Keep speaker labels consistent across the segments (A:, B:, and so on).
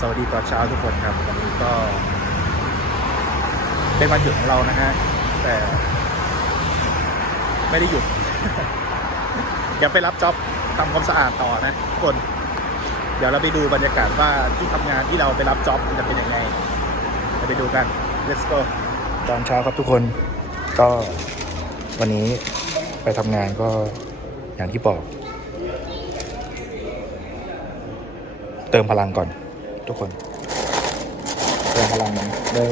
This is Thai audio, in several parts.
A: สวัสดีตอนเช้าทุกคนครับวันนี้ก็ เป็นวันหยุดของเรานะฮะแต่ ไม่ได้หยุดยังไปรับจ็อบทำความสะอาดต่อนะทุกคน เดี๋ยวเราไปดูบรรยากาศว่าที่ทำงานที่เราไปรับจ็อบมันจะเป็นยังไงเราไปดูกัน let's go ตอนเช้าครับทุกคนก็วันนี้ไปทำงานก็อย่างที่บอก เติมพลังก่อน ทุกคนเติมพลังด้วย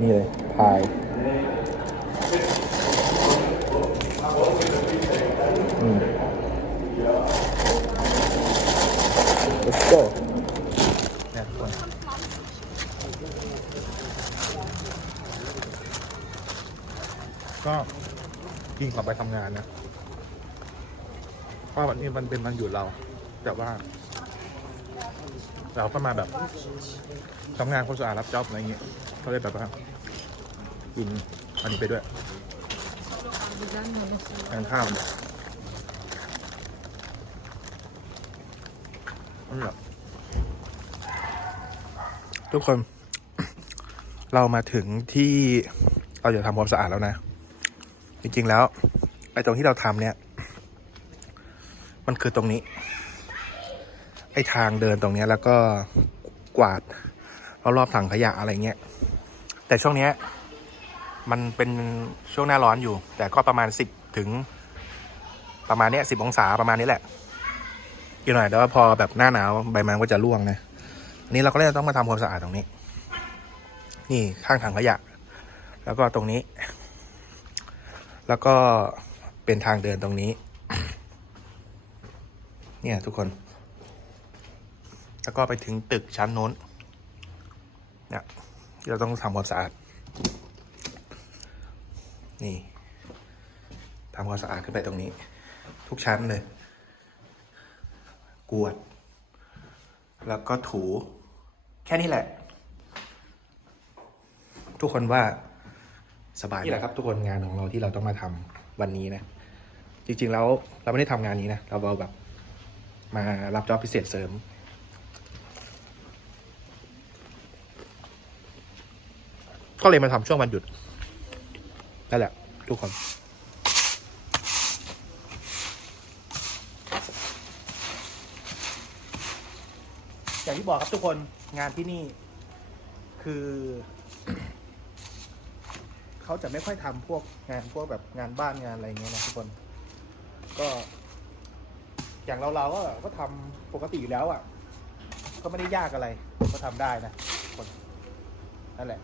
A: นี่เลยพายอืม let's go เนี่ยทุกคนก็ยิงกลับไปทำงานนะเพราะวันนี้มันเป็นวันหยุดเรา แต่ว่า เราก็มาแบบทำงานคนสะอาดรับจ็อบอะไรเงี้ยก็เลยแบบว่ากินอันนี้ไปด้วยทานข้าวเนี่ยนั่นแหละทุกคน เรามาถึงที่เราจะทำความสะอาดแล้วนะ จริงๆแล้วไอ้ตรงที่เราทำเนี่ย มันคือตรงนี้ ไอ้ทางเดินตรงนี้แล้วก็กวาดรอบๆถังขยะอะไรเงี้ย แต่ช่วงเนี้ยมันเป็นช่วงหน้าร้อนอยู่ แต่ก็ประมาณสิบถึง ประมาณเนี้ยสิบองศาประมาณนี้แหละอีกหน่อยแต่ว่าพอแบบหน้าหนาวใบไม้ก็จะร่วงนะอันนี้เราก็เลยต้องมาทำความสะอาดตรงนี้ นี่ข้างถังขยะ แล้วก็ตรงนี้ แล้วก็เป็นทางเดินตรงนี้ เนี่ยทุกคน แล้วก็ไปถึงตึกชั้นโน้นเนี่ยที่เราต้องทำความสะอาด นี่ทำความสะอาดขึ้นไปตรงนี้ ทุกชั้นเลย กวด แล้วก็ถู แค่นี้แหละ ทุกคนว่าสบายนี่แหละครับทุกคนงานของเราที่เราต้องมาทำวันนี้นะ จริงๆแล้วเราไม่ได้ทำงานนี้นะ เราเอาแบบมารับจอบพิเศษเสริม ก็เลยมาทำช่วงวันหยุดนั่นแหละทุกคน อย่างที่บอกครับทุกคนงานที่นี่ คือ เขาจะไม่ค่อยทำพวกงานพวกแบบงานบ้านงานอะไรเงี้ยนะทุกคน ก็ อย่างเราเราก็ก็ทำปกติอยู่แล้วอะ่ะ ก็ไม่ได้ยากอะไร ก็ทำได้นะทุกคนนั่นแหละ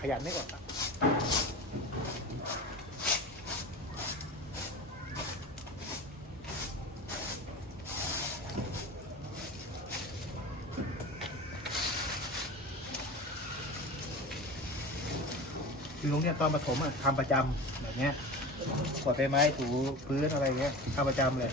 A: ขยันไม่อดอะคือโรงเรียนตอนประถมอะทำประจำแบบเนี้ยกวาดใบไม้ถูพื้นอะไรเงี้ยทำประจำเลย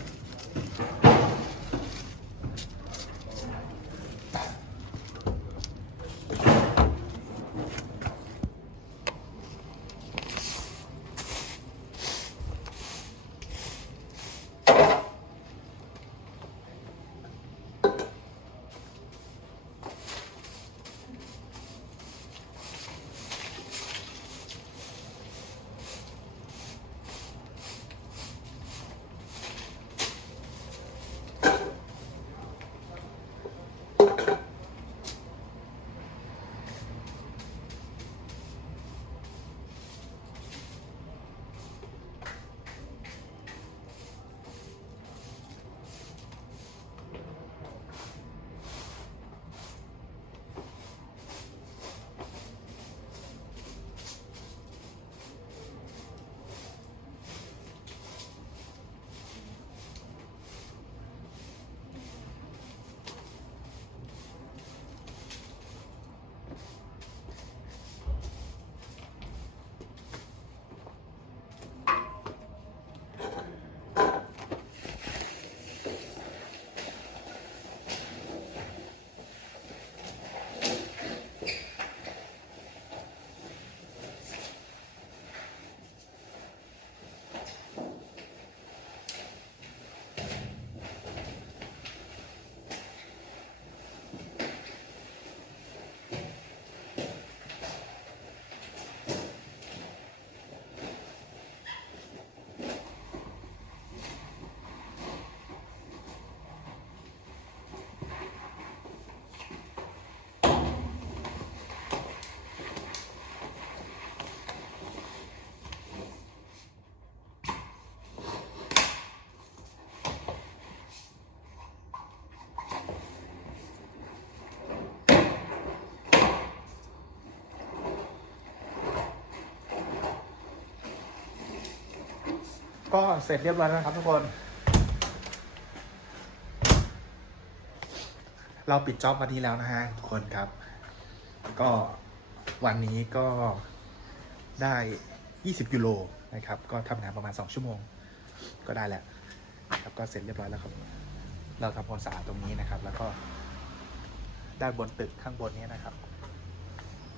A: ก็เสร็จเรียบร้อยแล้วนะครับทุกคน เราปิดจ็อบวันนี้แล้วนะฮะทุกคนครับ ก็วันนี้ก็ได้ 20ยูโรนะครับ ก็ทำงานประมาณ 2 ชั่วโมง ก็ได้แหละครับก็เสร็จเรียบร้อยแล้วครับ เราทำความสะอาดตรงนี้นะครับ แล้วก็ด้านบนตึกข้างบนนี้นะครับ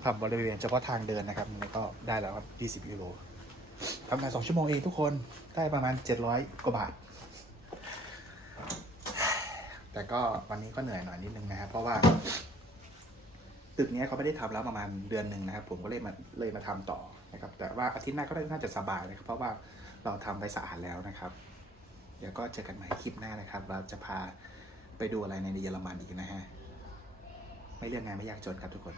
A: ทำบริเวณเฉพาะทางเดินนะครับมันก็ได้แล้วครับ 20ยูโร ทำงานสองชั่วโมงเองทุกคนได้ประมาณ700กว่าบาท แต่ก็วันนี้ก็เหนื่อยหน่อยนิดนึงนะครับเพราะว่า ตึกนี้เขาไม่ได้ทำแล้วประมาณเดือนหนึ่งนะครับ ผมก็เลยมาเลยมาทำต่อนะครับ แต่ว่าอาทิตย์หน้าก็น่าจะสบายนะครับ เพราะว่าเราทำไปสะอาดแล้วนะครับ เดี๋ยวก็เจอกันใหม่คลิปหน้านะครับ เราจะพาไปดูอะไรในเยอรมันอีกนะฮะไม่เรื่องงานไม่ยากจนครับทุกคน